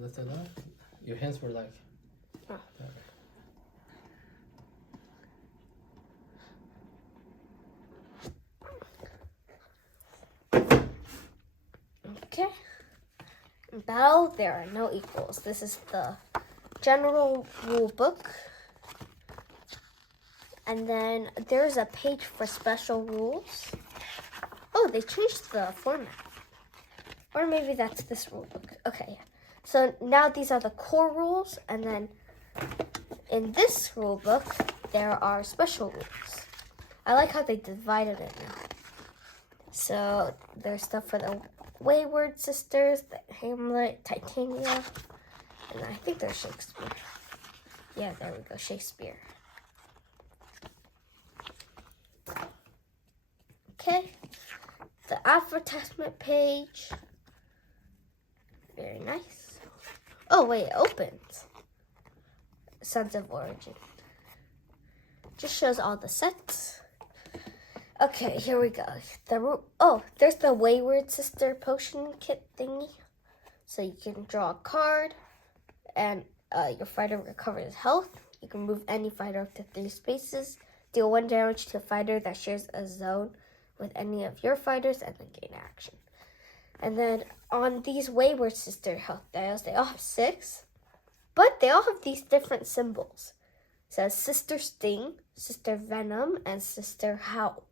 lift it up. Your hands were like. Oh. Okay. In battle, there are no equals. This is the general rule book. And then there's a page for special rules. Oh, they changed the format. Or maybe that's this rule book. Okay, yeah. So now these are the core rules. And then in this rule book, there are special rules. I like how they divided it now. So there's stuff for the Wayward Sisters, the Hamlet, Titania, and I think there's Shakespeare. Yeah, there we go, Shakespeare. Okay, the advertisement page. Very nice. Oh wait, it opens. Sons of Origin. Just shows all the sets. Okay, here we go. There's the Wayward Sister potion kit thingy. So you can draw a card, and your fighter recovers health. You can move any fighter up to 3 spaces, deal 1 damage to a fighter that shares a zone with any of your fighters, and then gain action. And then on these Wayward Sister health dials, they all have 6, but they all have these different symbols. It says Sister Sting, Sister Venom, and Sister Howl.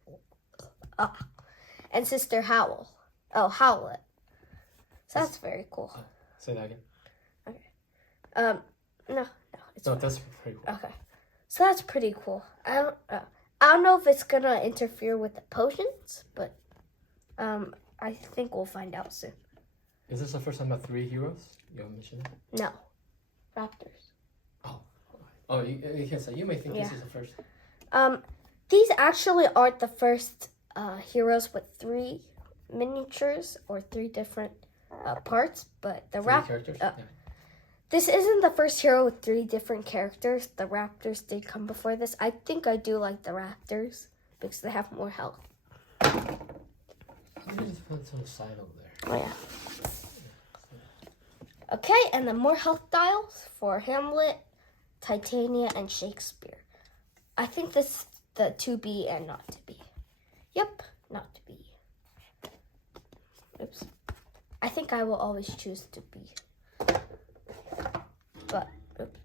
And Sister Howl. Oh, Howlet. So that's very cool. Say that again. Okay. No, it's no, that's pretty cool. Okay. So that's pretty cool. I don't know if it's gonna interfere with the potions, but I think we'll find out soon. Is this the first time about 3 heroes? You haven't mentioned it? No. Raptors. Oh, you can say. You may think this is the first. These actually aren't the first heroes with 3 miniatures or 3 different parts, but the 3 characters? Yeah. This isn't the first hero with 3 different characters. The Raptors did come before this. I think I do like the Raptors because they have more health. Maybe just put it on the side over there. Oh, yeah. Okay, and then more health dials for Hamlet, Titania, and Shakespeare. I think this is the to be and not to be. Yep, not to be. Oops. I think I will always choose to be. But, oops.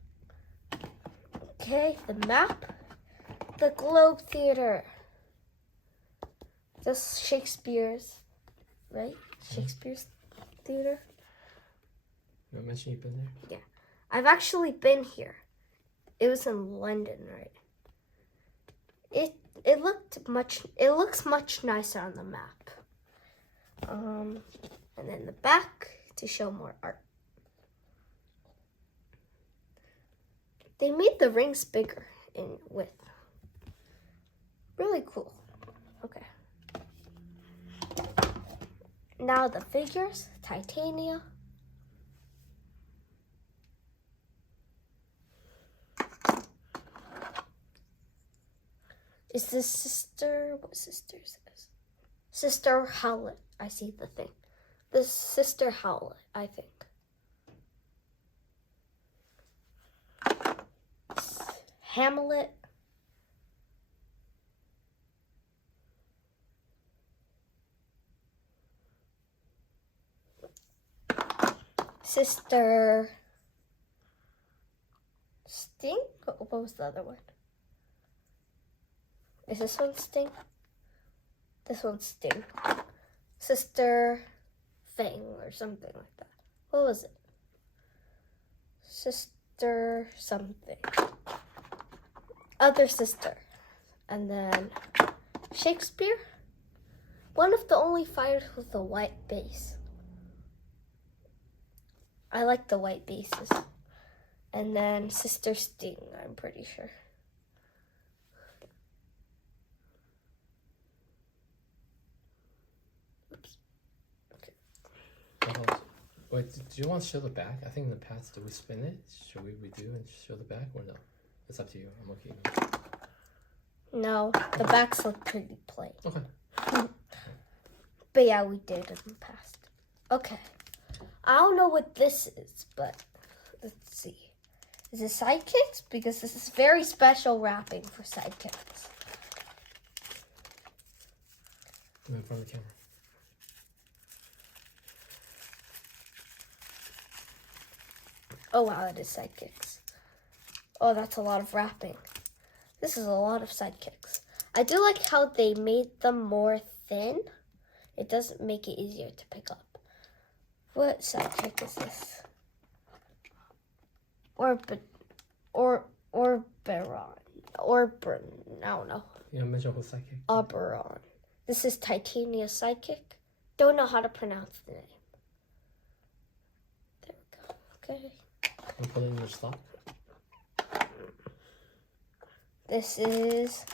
Okay, the map. The Globe Theater. This Shakespeare's, right? Shakespeare's Theater. You mentioned you've been there? Yeah. I've actually been here. It was in London, right? It looks much nicer on the map. And then the back to show more art. They made the rings bigger in width. Really cool. Okay. Now the figures, Titania. Is this Sister? What sister is this? Sister Howlet. I see the thing. This Sister Howlet, I think. Hamlet. Sister Sting? What was the other one? Is this one Sting? This one's Sting. Sister Fang or something like that. What was it? Sister something. Other sister. And then Shakespeare. One of the only fighters with a white base. I like the white bases. And then Sister Sting, I'm pretty sure. Oops. Okay. Wait, do you want to show the back? I think in the past, did we spin it? Should we redo and show the back or no? It's up to you. I'm okay. No, the backs look pretty plain. Okay. But yeah, we did in the past. Okay. I don't know what this is, but let's see. Is it sidekicks? Because this is very special wrapping for sidekicks. In front of the camera. Oh wow, it is sidekicks. Oh, that's a lot of wrapping. This is a lot of sidekicks. I do like how they made them more thin. It does make it easier to pick up. What sidekick is this? Orberon. I don't know. You don't mention whole sidekick. Oberon. This is Titania's sidekick. Don't know how to pronounce the name. There we go. Okay. You put it in your slot. This is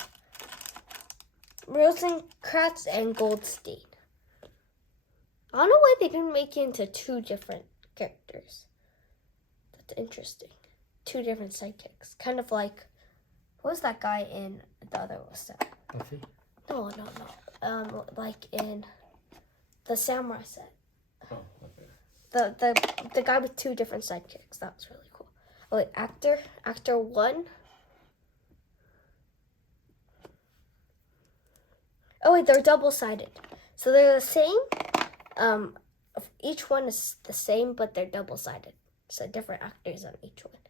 Rosencrantz and Goldstein. I don't know why they didn't make it into two different characters. That's interesting. Two different sidekicks. Kind of like, what was that guy in the other set? Buffy? No. Like in the samurai set. Oh, okay. The guy with two different sidekicks. That was really cool. Oh wait, actor 1. Oh wait, they're double-sided. So they're the same. Each one is the same, but they're double-sided. So different actors on each one.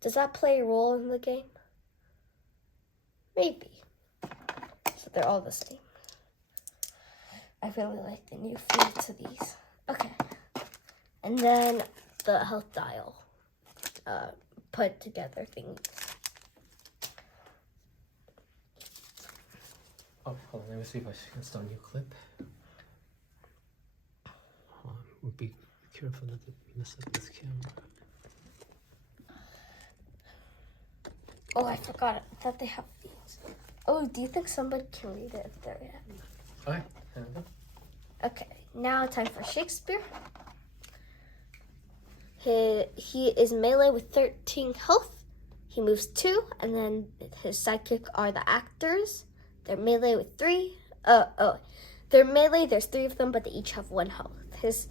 Does that play a role in the game? Maybe. So they're all the same. I really like the new feel to these. Okay. And then the health dial put together thingy. Oh, hold on. Let me see if I can start a new clip. Hold on. Be careful not to mess up this camera. Oh, I forgot that they have these. Oh, do you think somebody can read it if they're in? Alright. Okay, now time for Shakespeare. He is melee with 13 health. He moves 2, and then his sidekick are the actors. They're melee with 3. They're melee, there's 3 of them, but they each have 1 health. His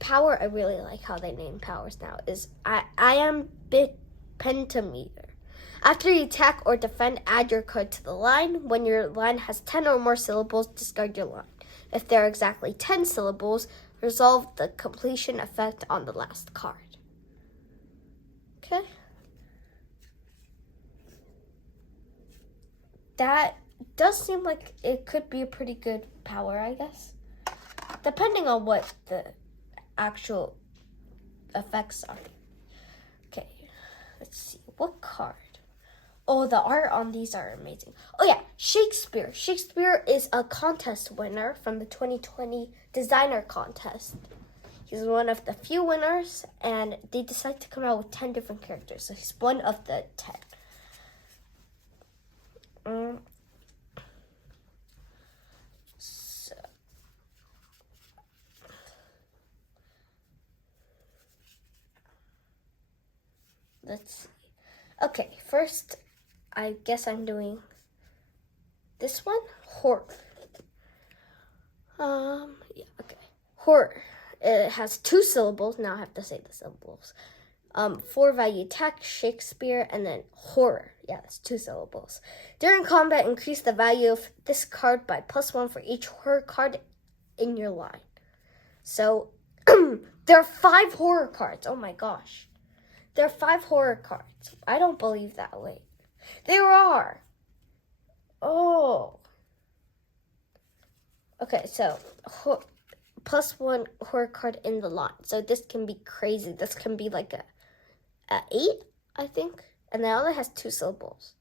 power, I really like how they name powers now, is I am pentameter. After you attack or defend, add your card to the line. When your line has 10 or more syllables, discard your line. If there are exactly 10 syllables, resolve the completion effect on the last card. Okay? That does seem like it could be a pretty good power, I guess. Depending on what the actual effects are. Okay, let's see. What card? Oh, the art on these are amazing. Oh yeah, Shakespeare. Shakespeare is a contest winner from the 2020 designer contest. He's one of the few winners, and they decided to come out with 10 different characters. So he's one of the 10. So, let's see. Okay, first, I guess I'm doing this one, horror. Yeah, okay. Horror. It has 2 syllables. Now I have to say the syllables. 4 value attack, Shakespeare, and then horror. Yeah, that's 2 syllables. During combat, increase the value of this card by +1 for each horror card in your line. So, there are 5 horror cards. Oh my gosh. There are 5 horror cards. I don't believe that. Wait. There are. Oh. Okay, so +1 horror card in the line. So this can be crazy. This can be like a 8, I think. And the other has 2 syllables.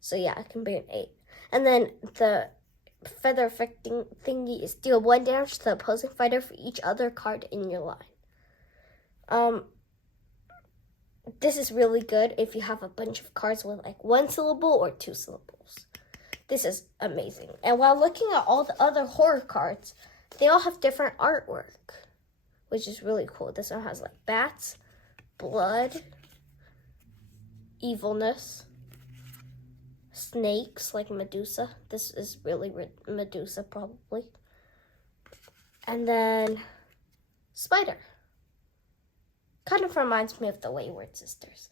So yeah, it can be an 8. And then the feather affecting thingy is deal 1 damage to the opposing fighter for each other card in your line. This is really good if you have a bunch of cards with like 1 syllable or 2 syllables. This is amazing. And while looking at all the other horror cards, they all have different artwork, which is really cool. This one has like bats, blood, evilness, snakes like Medusa. This is really Medusa probably. And then spider. kind of reminds me of the Wayward Sisters.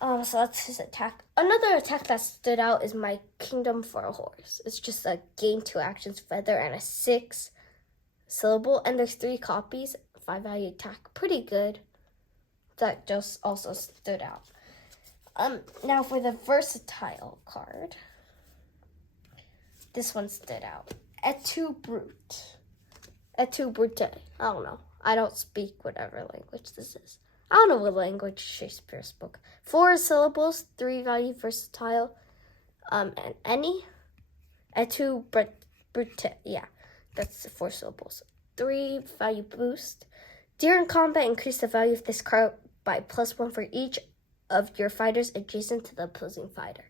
So that's his attack. Another attack that stood out is my Kingdom for a Horse. It's just a gain 2 actions feather and a 6 syllable, and there's 3 copies, 5 value attack. Pretty good. That just also stood out. Now for the versatile card. This one stood out. Et Brute. Et Brute. I don't know. I don't speak whatever language this is. I don't know what language Shakespeare spoke. 4 syllables, 3 value versatile, and any. Et Brute. Yeah, that's 4 syllables. 3 value boost. During combat, increase the value of this card by +1 for each of your fighters adjacent to the opposing fighter.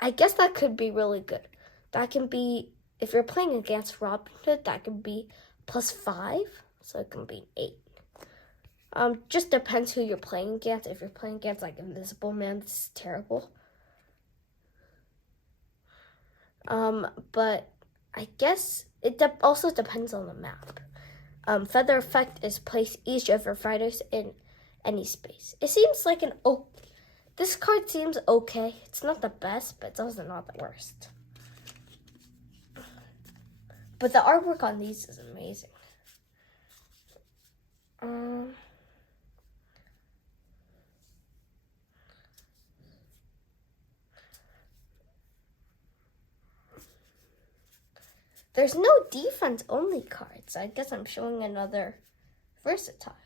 I guess that could be really good. That can be, if you're playing against Robin Hood, that can be +5, so it can be 8. Just depends who you're playing against. If you're playing against like Invisible Man, this is terrible. But I guess it also depends on the map. Feather effect is place each of your fighters in any space. It seems like this card seems okay. It's not the best, but it's also not the worst. But the artwork on these is amazing. There's no defense only cards. I guess I'm showing another versatile.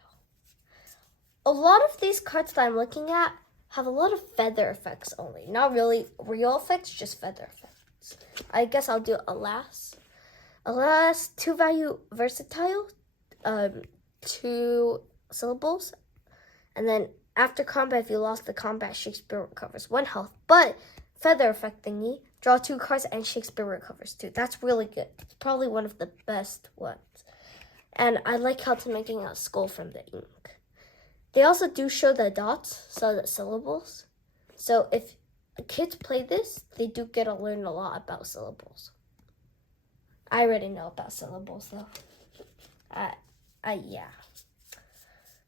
A lot of these cards that I'm looking at have a lot of feather effects only. Not really real effects, just feather effects. I guess I'll do Alas. Alas, 2 value versatile, 2 syllables. And then after combat, if you lost the combat, Shakespeare recovers 1 health. But feather effect thingy, draw 2 cards and Shakespeare recovers 2. That's really good. It's probably one of the best ones. And I like how it's making a skull from the ink. They also do show the dots, so the syllables. So if kids play this, they do get to learn a lot about syllables. I already know about syllables though. Yeah.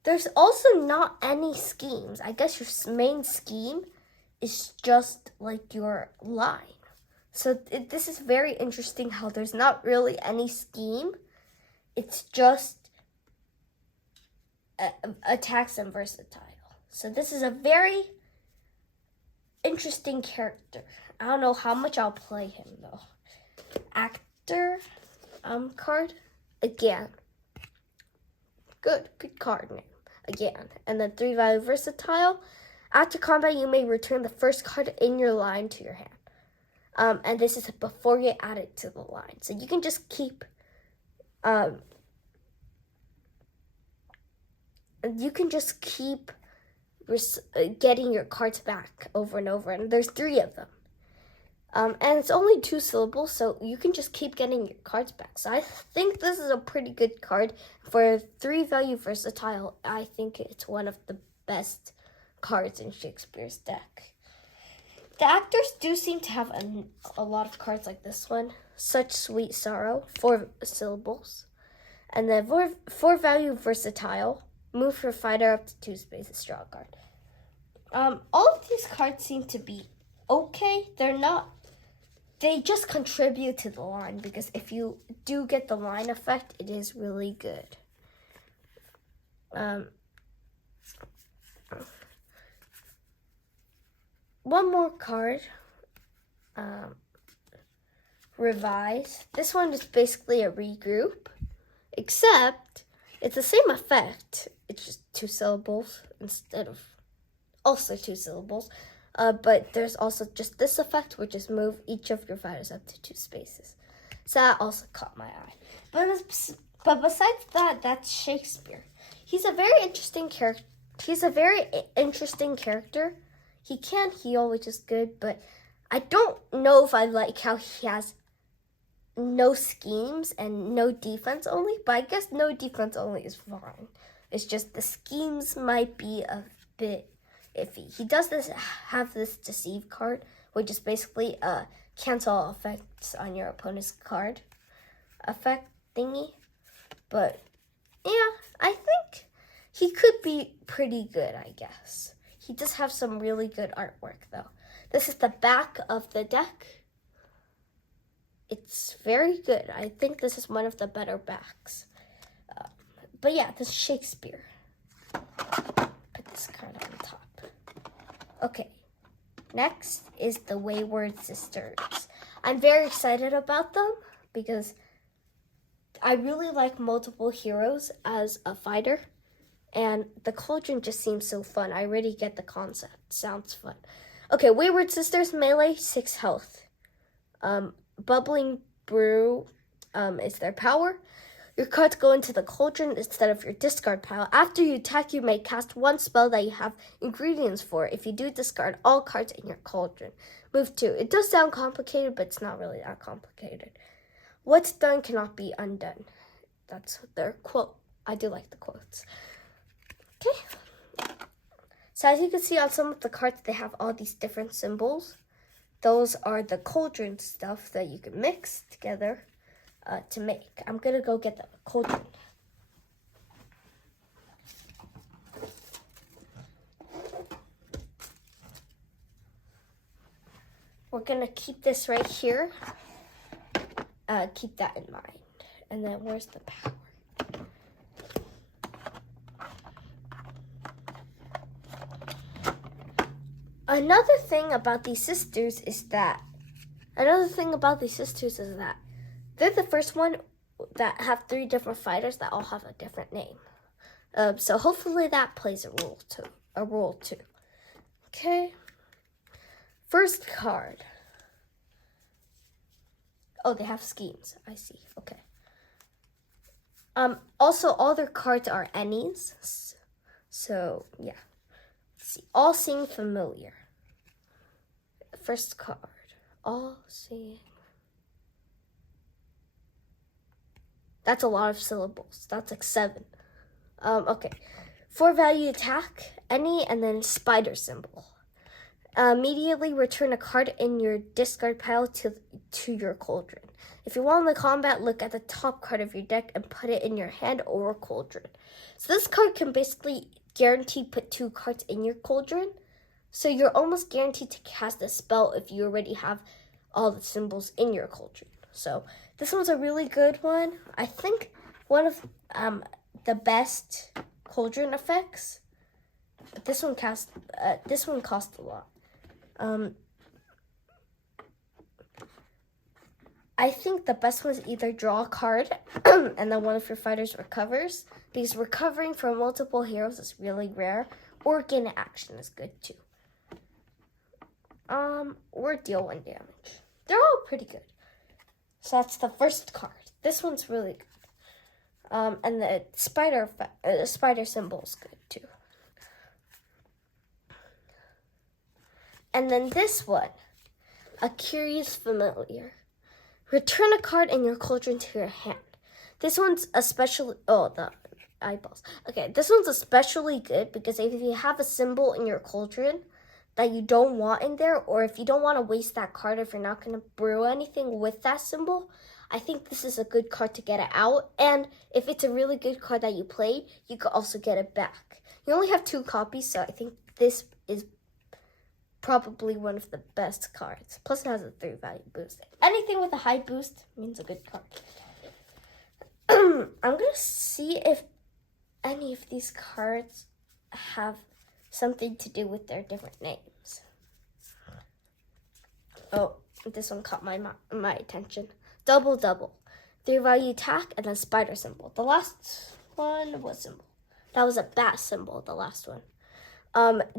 There's also not any schemes. I guess your main scheme is just like your line. So this is very interesting how there's not really any scheme. It's just attacks and versatile. So this is a very interesting character. I don't know how much I'll play him though. Actor card again. Good card name again. And then 3 value versatile. After combat, you may return the first card in your line to your hand. And this is before you add it to the line. So you can just keep getting your cards back over and over, and there's 3 of them. And it's only 2 syllables, so you can just keep getting your cards back. So I think this is a pretty good card. For 3 value versatile, I think it's one of the best cards in Shakespeare's deck. The actors do seem to have a lot of cards like this one. Such Sweet Sorrow, 4 syllables. And then 4 value versatile. Move your fighter up to 2 spaces, draw a card. All of these cards seem to be okay. They just contribute to the line, because if you do get the line effect, it is really good. One more card. Revise. This one is basically a regroup, except it's the same effect. It's just 2 syllables instead of also 2 syllables. But there's also just this effect, which is move each of your fighters up to 2 spaces. So that also caught my eye. But besides that, that's Shakespeare. He's a very interesting character. He can heal, which is good, but I don't know if I like how he has no schemes and no defense only, but I guess no defense only is fine. It's just the schemes might be a bit iffy. He does have this deceive card, which is basically a cancel effects on your opponent's card effect thingy. But he could be pretty good, I guess. He does have some really good artwork, though. This is the back of the deck. It's very good. I think this is one of the better backs. But yeah, this is Shakespeare. Put this card on top. Okay, next is the Wayward Sisters. I'm very excited about them because I really like multiple heroes as a fighter. And the cauldron just seems so fun. I already get the concept. Sounds fun. Okay, Wayward Sisters, melee, 6 health. Bubbling Brew is their power. Your cards go into the cauldron instead of your discard pile. After you attack, you may cast one spell that you have ingredients for. If you do, discard all cards in your cauldron. Move 2. It does sound complicated, but it's not really that complicated. What's done cannot be undone. That's their quote. I do like the quotes. Okay. So as you can see on some of the cards, they have all these different symbols. Those are the cauldron stuff that you can mix together to make. I'm going to go get the cauldron. We're going to keep this right here. Keep that in mind. And then where's the power? Another thing about these sisters is that they're the first one that have 3 different fighters that all have a different name. So hopefully that plays a role too. Okay. First card. Oh, they have schemes. I see. Okay. Also, all their cards are any's. So yeah. Let's see. All seem familiar. First card. All seem. That's a lot of syllables. That's like 7. Okay. 4 value attack, any, and then spider symbol. Immediately return a card in your discard pile to your cauldron. If you want the combat, look at the top card of your deck and put it in your hand or cauldron. So this card can basically guarantee put 2 cards in your cauldron. So you're almost guaranteed to cast a spell if you already have all the symbols in your cauldron. So this one's a really good one. I think one of the best cauldron effects. But this one cost a lot. I think the best one is either draw a card and then one of your fighters recovers, because recovering from multiple heroes is really rare, or gain an action is good too. Or deal 1 damage. They're all pretty good. So that's the first card. This one's really good. And the spider symbol is good too. And then this one, a curious familiar. Return a card in your cauldron to your hand. This one's especially, the eyeballs. Okay, this one's especially good because if you have a symbol in your cauldron that you don't want in there, or if you don't want to waste that card, if you're not going to brew anything with that symbol, I think this is a good card to get it out. And if it's a really good card that you played, you could also get it back. You only have 2 copies, so I think this is probably one of the best cards. Plus it has a 3 value boost. Anything with a high boost means a good card. I'm going to see if any of these cards have something to do with their different names. Oh, this one caught my attention. Double. 3 value attack and then spider symbol. The last one was symbol. That was a bat symbol, the last one.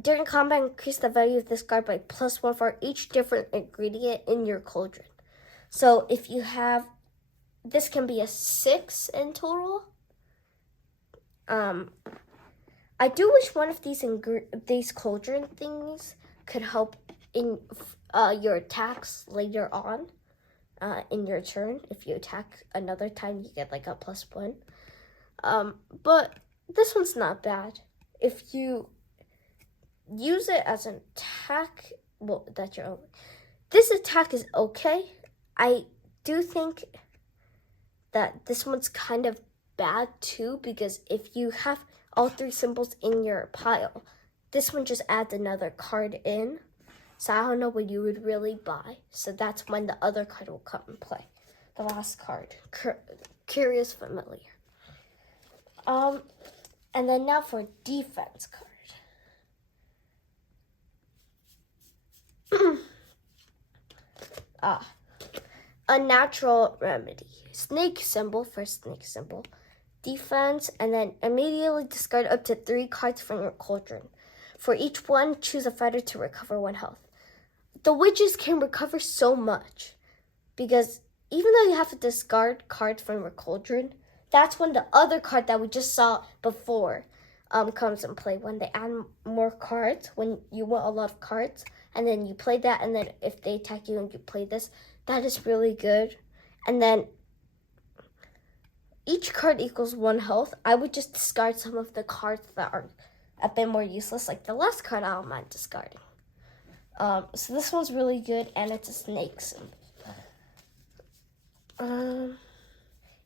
During combat, increase the value of this card by +1 for each different ingredient in your cauldron. So if you have, this can be a 6 in total. I do wish one of these cauldron things could help in your attacks later on in your turn. If you attack another time, you get like a +1. But this one's not bad. If you use it as an attack, well, that's your own. This attack is okay. I do think that this one's kind of bad too, because if you have all 3 symbols in your pile. This one just adds another card in. So I don't know what you would really buy. So that's when the other card will come and play. The last card. Curious Familiar. And then now for defense card. Unnatural Remedy. Snake symbol, first snake symbol. Defense, and then immediately discard up to 3 cards from your cauldron. For each one, choose a fighter to recover 1 health. The witches can recover so much because even though you have to discard cards from your cauldron, that's when the other card that we just saw before comes in play. When they add more cards, when you want a lot of cards, and then you play that, and then if they attack you and you play this, that is really good. And then each card equals 1 health. I would just discard some of the cards that are a bit more useless, like the last card I don't mind discarding. So this one's really good, and it's a snake symbol.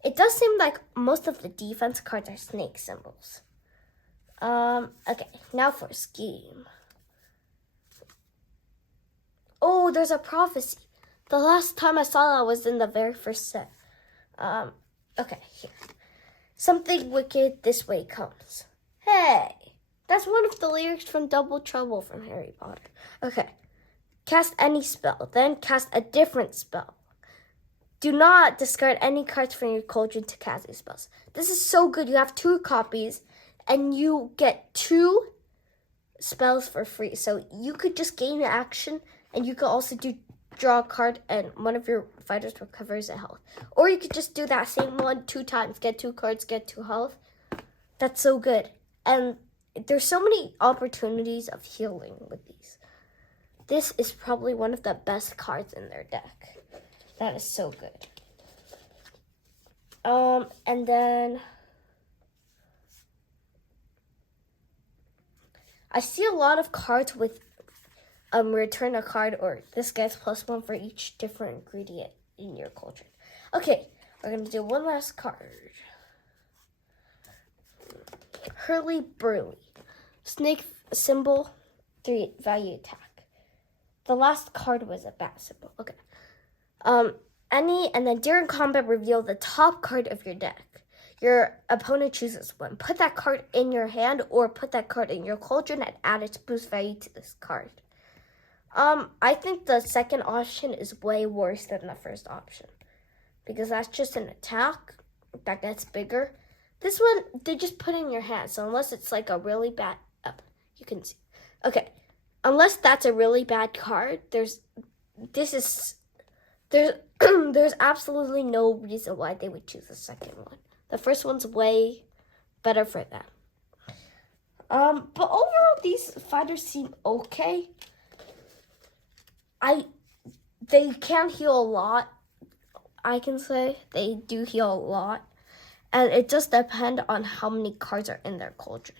It does seem like most of the defense cards are snake symbols. Okay, now for scheme. Oh, there's a prophecy. The last time I saw that was in the very first set. Okay, here. Something wicked this way comes. Hey, that's one of the lyrics from Double Trouble from Harry Potter. Okay. Cast any spell, then cast a different spell. Do not discard any cards from your cauldron to cast these spells. This is so good. You have 2 copies, and you get 2 spells for free. So you could just gain an action, and you could also draw a card, and one of your fighters recovers a health. Or you could just do that same one 2 times. Get 2 cards, get 2 health. That's so good. And there's so many opportunities of healing with these. This is probably one of the best cards in their deck. That is so good. And then I see a lot of cards with return a card, or this gets +1 for each different ingredient in your cauldron. Okay, we're gonna do one last card. Hurly Burly. Snake symbol, 3 value attack. The last card was a bat symbol. Okay. And then during combat, reveal the top card of your deck. Your opponent chooses one. Put that card in your hand or put that card in your cauldron and add its boost value to this card. I think the second option is way worse than the first option because that's just an attack that gets bigger. This one, they just put in your hand. So unless it's like a really bad, you can see. Okay. Unless that's a really bad card, there's absolutely no reason why they would choose the second one. The first one's way better for them. But overall, these fighters seem okay. They can heal a lot. I can say they do heal a lot, and it just depends on how many cards are in their cauldron.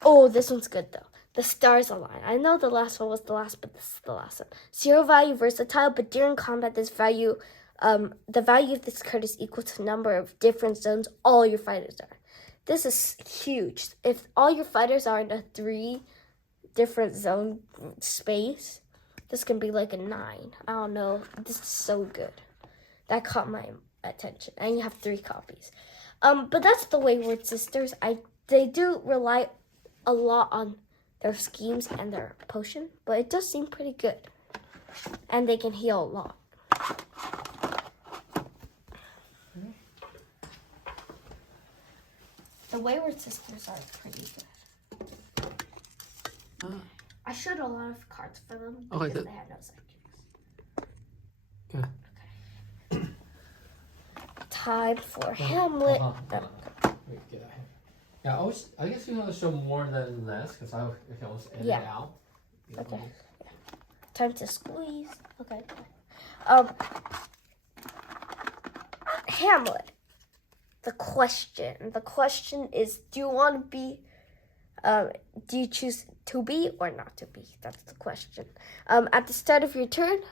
Oh, this one's good though. The stars align. I know the last one was the last, but this is the last one. 0 value versatile, but during combat, this value, the value of this card is equal to the number of different zones all your fighters are. This is huge. If all your fighters are in a 3 different zone space, this can be like a 9. I don't know. This is so good. That caught my attention. And you have 3 copies. But that's the Wayward Sisters. They do rely a lot on their schemes and their potion, but it does seem pretty good. And they can heal a lot. The Wayward Sisters are pretty good. I showed a lot of cards for them because they had no sidekicks. Okay. Time for Hamlet. Wait, get out here. Yeah, I guess you want to show more than less because I can almost edit it out. Okay. Time to squeeze. Okay. Hamlet. The question is, do you want to be, do you choose to be or not to be? That's the question. At the start of your turn,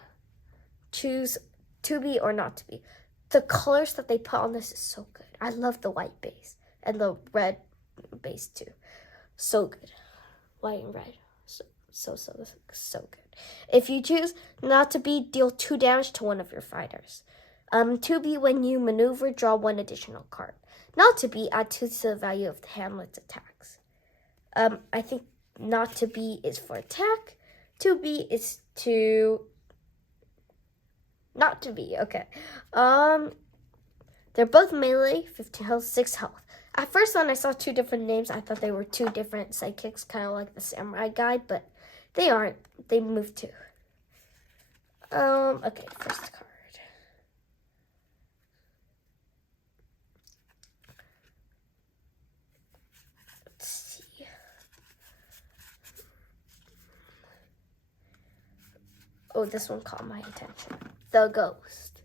choose to be or not to be. the colors that they put on this is so good. I love the white base and the red base too. So good. White and red. So good. If you choose not to be, deal 2 damage to one of your fighters. To be, when you maneuver, draw 1 additional card. Not to be, add 2 to the value of the Hamlet's attacks. I think not to be is for attack. To be is to not to be. Okay. They're both melee, 15 health, 6 health. At first, when I saw 2 different names, I thought they were 2 different sidekicks, kind of like the samurai guy, but they aren't. They moved too. Okay, first card. Let's see. Oh, this one caught my attention. The Ghost.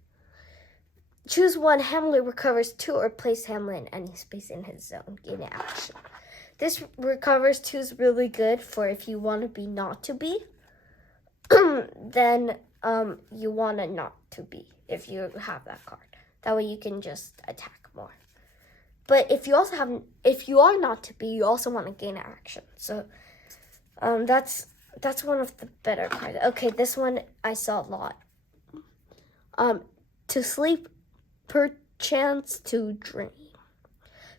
Choose 1. Hamlet recovers 2 or place Hamlet in any space in his zone. Gain action. This recovers 2 is really good for if you want to be not to be. Then you want to not to be if you have that card. That way you can just attack more. But if you are not to be, you also want to gain action. So that's one of the better cards. Okay, this one I saw a lot. To sleep, perchance to dream.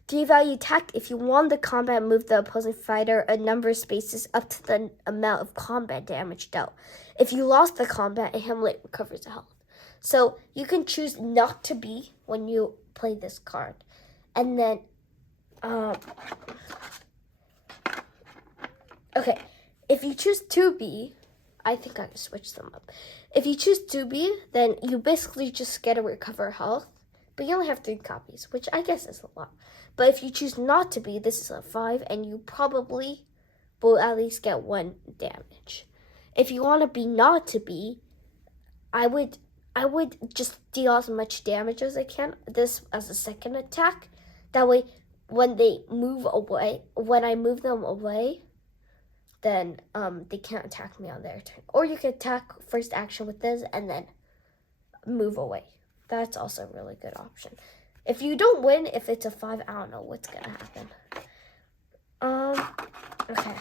Devalue attack. If you won the combat, move the opposing fighter a number of spaces up to the amount of combat damage dealt. If you lost the combat, a Hamlet recovers health. So you can choose not to be when you play this card. And then, okay, if you choose to be, I think I can switch them up. If you choose to be, then you basically just get to recover health, but you only have 3 copies, which I guess is a lot. But if you choose not to be, this is a 5, and you probably will at least get 1 damage. If you want to be not to be, I would just deal as much damage as I can. This as a second attack. That way, when they move away, when I move them away, then they can't attack me on their turn. Or you can attack first action with this and then move away. That's also a really good option. If you don't win, if it's a 5, I don't know what's gonna happen. Okay.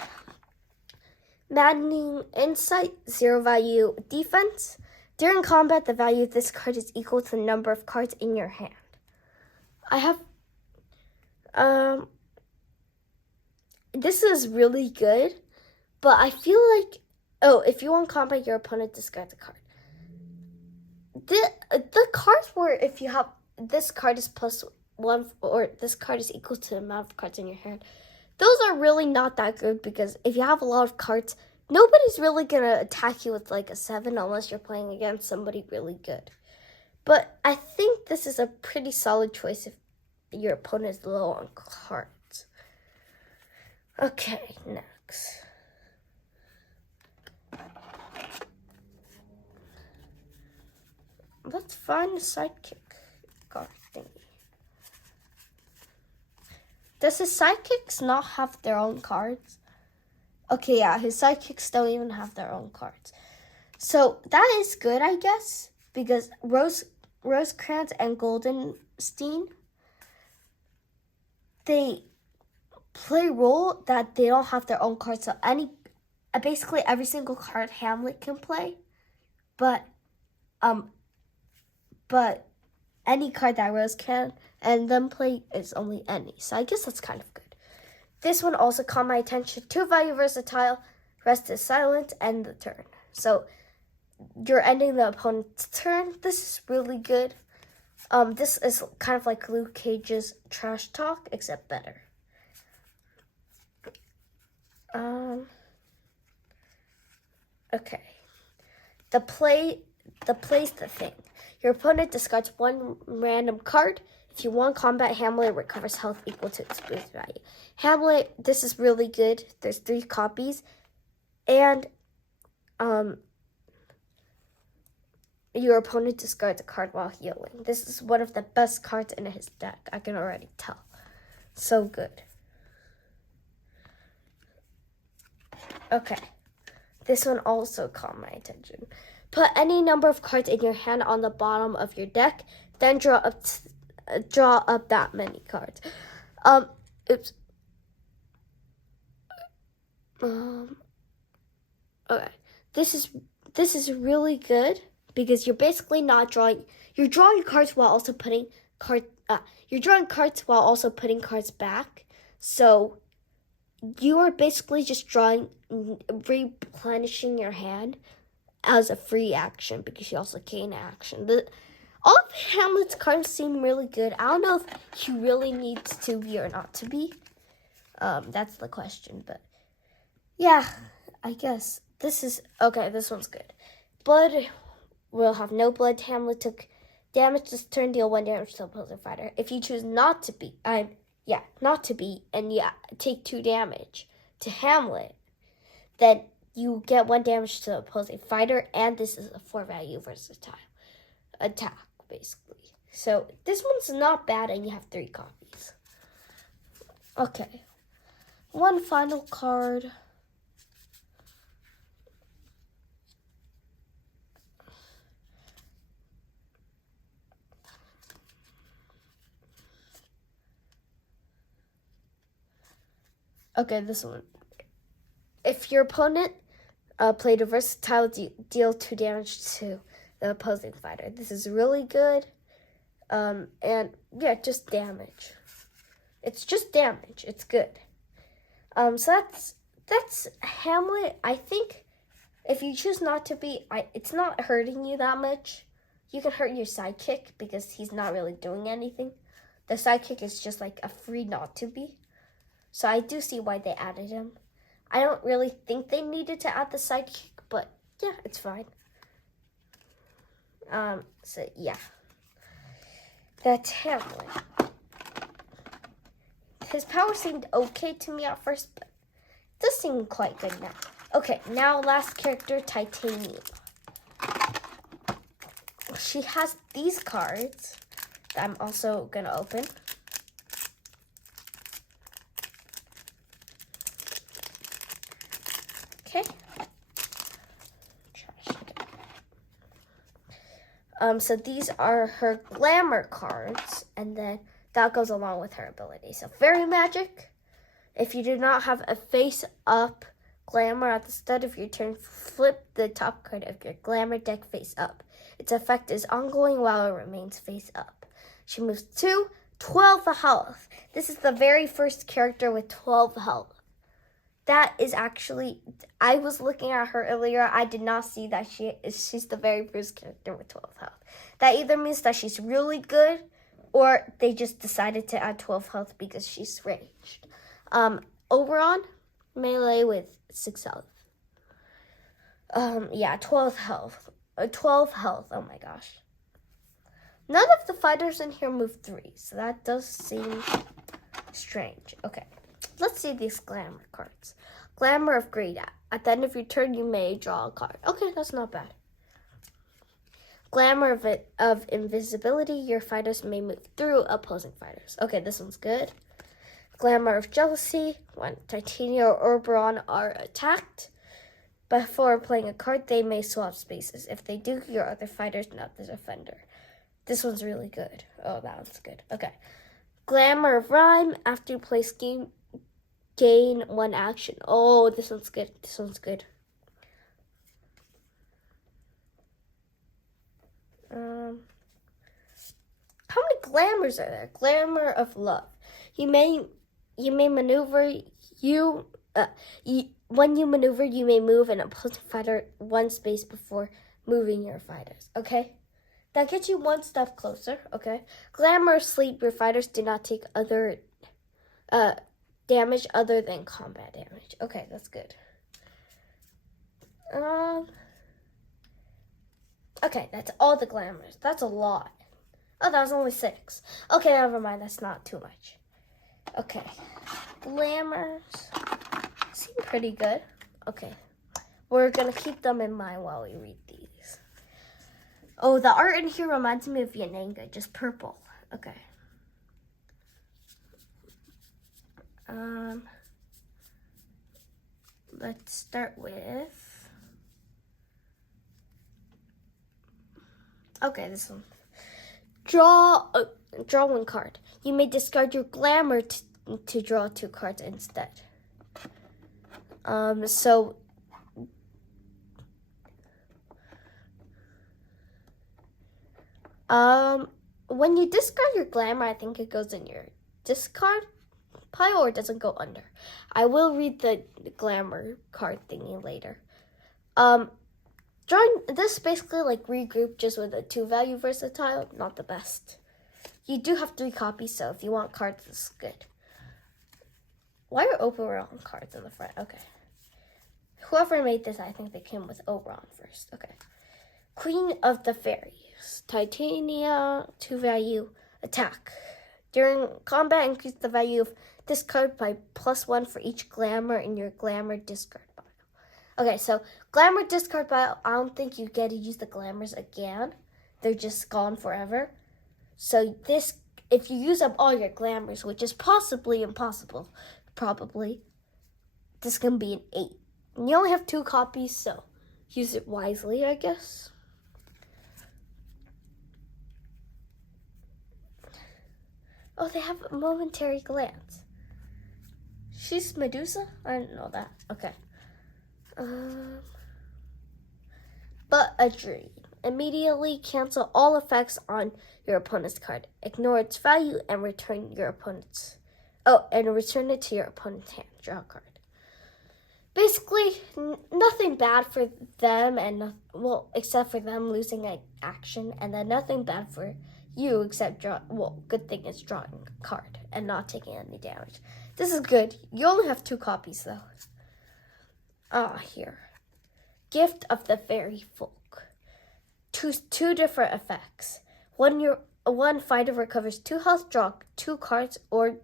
Maddening Insight, 0 value defense. During combat, the value of this card is equal to the number of cards in your hand. I have, this is really good, but I feel like, if you want combat, your opponent discards a card. The cards where if you have, this card is +1, or this card is equal to the amount of cards in your hand, those are really not that good, because if you have a lot of cards, nobody's really going to attack you with like a 7 unless you're playing against somebody really good. But I think this is a pretty solid choice if your opponent is low on cards. Okay, next. Let's find the sidekick card thingy. Does his sidekicks not have their own cards? Okay, yeah, his sidekicks don't even have their own cards. So that is good, I guess, because Rosecrans and Goldenstein, they play a role that they don't have their own cards. So basically every single card Hamlet can play, but any card that Rose can and them play is only any. So I guess that's kind of good. This one also caught my attention. 2 value versatile, rest is silent, end the turn. So you're ending the opponent's turn. This is really good. This is kind of like Luke Cage's Trash Talk, except better. Okay. Play's the thing. Your opponent discards 1 random card. If you won combat, Hamlet recovers health equal to its boost value. Hamlet, this is really good. There's 3 copies. And your opponent discards a card while healing. This is one of the best cards in his deck. I can already tell. So good. Okay. This one also caught my attention. Put any number of cards in your hand on the bottom of your deck. then draw up that many cards. Oops. Okay. This is really good because you're basically not drawing. You're drawing cards while also putting You're drawing cards while also putting cards back. So you are basically just replenishing your hand as a free action because you also gain action. All of Hamlet's cards seem really good. I don't know if he really needs to be or not to be. That's the question, but yeah, I guess this is okay. This one's good. Blood will have no blood. Hamlet took damage this turn. Deal 1 damage to opposing fighter. If you choose not to be, take 2 damage to Hamlet, then you get 1 damage to opposing fighter, and this is a 4-value versatile attack, basically. So this one's not bad, and you have 3 copies. Okay, one final card. Okay, this one. If your opponent played a versatile, deal 2 damage to the opposing fighter. This is really good. And yeah, just damage. It's just damage. It's good. So that's Hamlet. I think if you choose not to be, it's not hurting you that much. You can hurt your sidekick because he's not really doing anything. The sidekick is just like a free not to be. So I do see why they added him. I don't really think they needed to add the sidekick, but yeah, it's fine. So yeah. That's Hamlet. His power seemed okay to me at first, but it does seem quite good now. Okay, now last character, Titanium. She has these cards that I'm also gonna open. Okay. So these are her glamour cards, and then that goes along with her ability. So fairy magic. If you do not have a face-up glamour at the start of your turn, flip the top card of your glamour deck face up. Its effect is ongoing while it remains face up. She moves to 12 health. This is the very first character with 12 health. That is actually, I was looking at her earlier. I did not see that she's the very first character with 12 health. That either means that she's really good, or they just decided to add 12 health because she's ranged. Oberon, melee with 6 health. 12 health. 12 health, oh my gosh. None of the fighters in here move 3, so that does seem strange. Okay. Let's see these glamour cards. Glamour of Greed. At the end of your turn, you may draw a card. Okay, that's not bad. Glamour of Invisibility. Your fighters may move through opposing fighters. Okay, this one's good. Glamour of Jealousy. When Titania or Oberon are attacked, before playing a card, they may swap spaces. If they do, your other fighter's not the defender. This one's really good. Oh, that one's good. Okay. Glamour of Rhyme. After you play scheme, gain 1 action. Oh, this one's good. This one's good. How many glamours are there? Glamour of Love. You may maneuver. When you maneuver, you may move an opposing fighter 1 space before moving your fighters. Okay, that gets you 1 step closer. Okay. Glamour of Sleep. Your fighters do not take other damage other than combat damage. Okay, that's good. Okay, that's all the glamours. That's a lot. Oh, that was only 6. Okay, never mind. That's not too much. Okay. Glamours seem pretty good. Okay. We're going to keep them in mind while we read these. Oh, the art in here reminds me of Yananga, just purple. Okay. Let's start with, okay, this one. Draw one card. You may discard your glamour to draw 2 cards instead. So when you discard your glamour, I think it goes in your discard pile or it doesn't go under. I will read the glamour card thingy later. Drawing this basically like regroup just with a 2-value versatile, not the best. You do have 3 copies, so if you want cards, this is good. Why are Oberon cards in the front? Okay. Whoever made this, I think they came with Oberon first. Okay. Queen of the Fairies. Titania, 2-value, attack. During combat, increase the value of this card by +1 for each glamour in your glamour discard pile. Okay, so glamour discard pile, I don't think you get to use the glamours again. They're just gone forever. So this, if you use up all your glamours, which is possibly impossible, probably, this can be an 8. And you only have 2 copies, so use it wisely, I guess. Oh, they have a momentary glance. She's Medusa? I didn't know that. Okay. But a dream. Immediately cancel all effects on your opponent's card. Ignore its value and return it to your opponent's hand. Draw a card. Basically, nothing bad for them, except for them losing an action, and then nothing bad for you except good thing is drawing a card and not taking any damage. This is good. You only have 2 copies though. Here. Gift of the Fairy Folk. Two different effects. One fighter recovers 2 health, draw 2 cards, or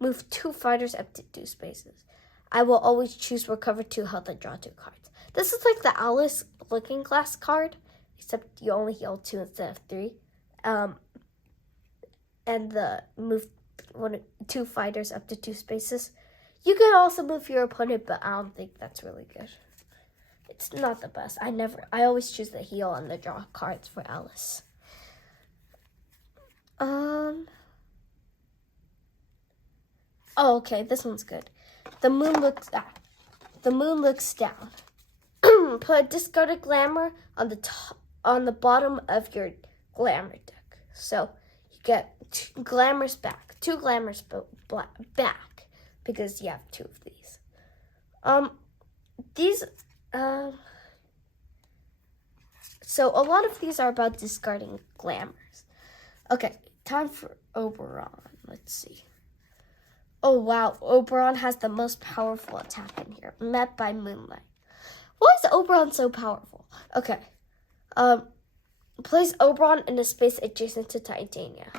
move 2 fighters up to 2 spaces. I will always choose recover 2 health and draw 2 cards. This is like the Alice Looking Glass card, except you only heal 2 instead of 3. And the move 2 fighters up to 2 spaces. You could also move your opponent, but I don't think that's really good. It's not the best. I always choose the heal and the draw cards for Alice. Oh, okay, this one's good. The moon looks down. Put a discarded glamour on the bottom of your glamour deck. So you get 2 glamours back. 2 glamours back because you have 2 of these. So a lot of these are about discarding glamours. Okay, time for Oberon. Let's see. Oh wow, Oberon has the most powerful attack in here, met by Moonlight. Why is Oberon so powerful? Okay, place Oberon in a space adjacent to Titania.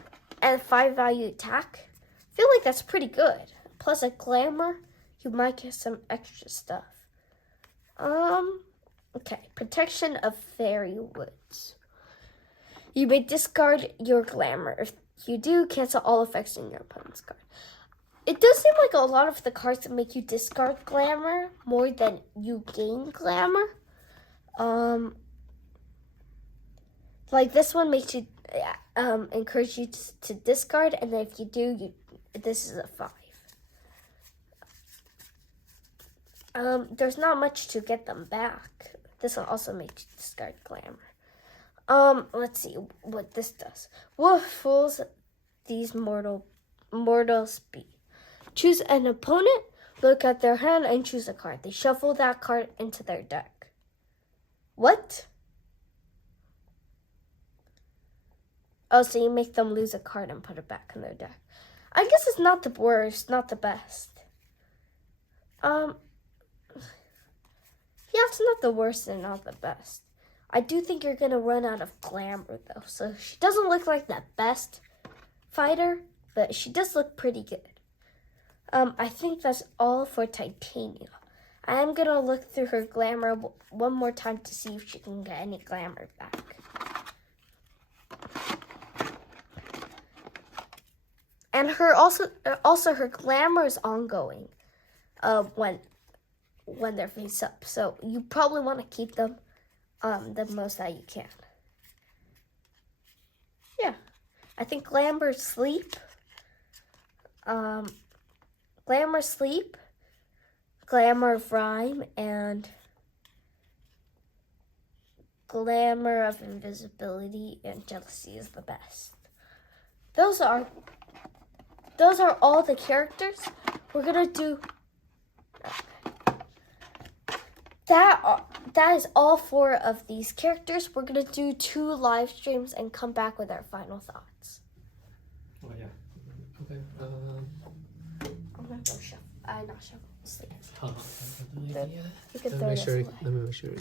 And 5-value attack. I feel like that's pretty good. Plus a glamour, you might get some extra stuff. Okay, protection of Fairy Woods. You may discard your glamour. If you do, cancel all effects in your opponent's card. It does seem like a lot of the cards that make you discard glamour more than you gain glamour. Like this one makes you encourage you to discard, and then if you do, this is a 5. There's not much to get them back. This one also makes you discard glamour. Let's see what this does. What fools these mortals be? Choose an opponent, look at their hand, and choose a card. They shuffle that card into their deck. What? Oh, so you make them lose a card and put it back in their deck. I guess it's not the worst, not the best. Yeah, it's not the worst and not the best. I do think you're going to run out of glamour, though. So she doesn't look like the best fighter, but she does look pretty good. I think that's all for Titania. I am going to look through her glamour one more time to see if she can get any glamour back. And her also her glamour is ongoing when they're face up. So you probably want to keep them the most that you can. Yeah. I think Glamour Sleep. Glamour Sleep, Glamour of Rhyme, and Glamour of Invisibility and Jealousy is the best. Those are all the characters. We're gonna do that is all 4 of these characters. We're gonna do 2 live streams and come back with our final thoughts. Oh yeah. Okay. I'm gonna go shuffle. Not shuffle. Sleep. You You can Let throw me this make sure. away. Let me make sure.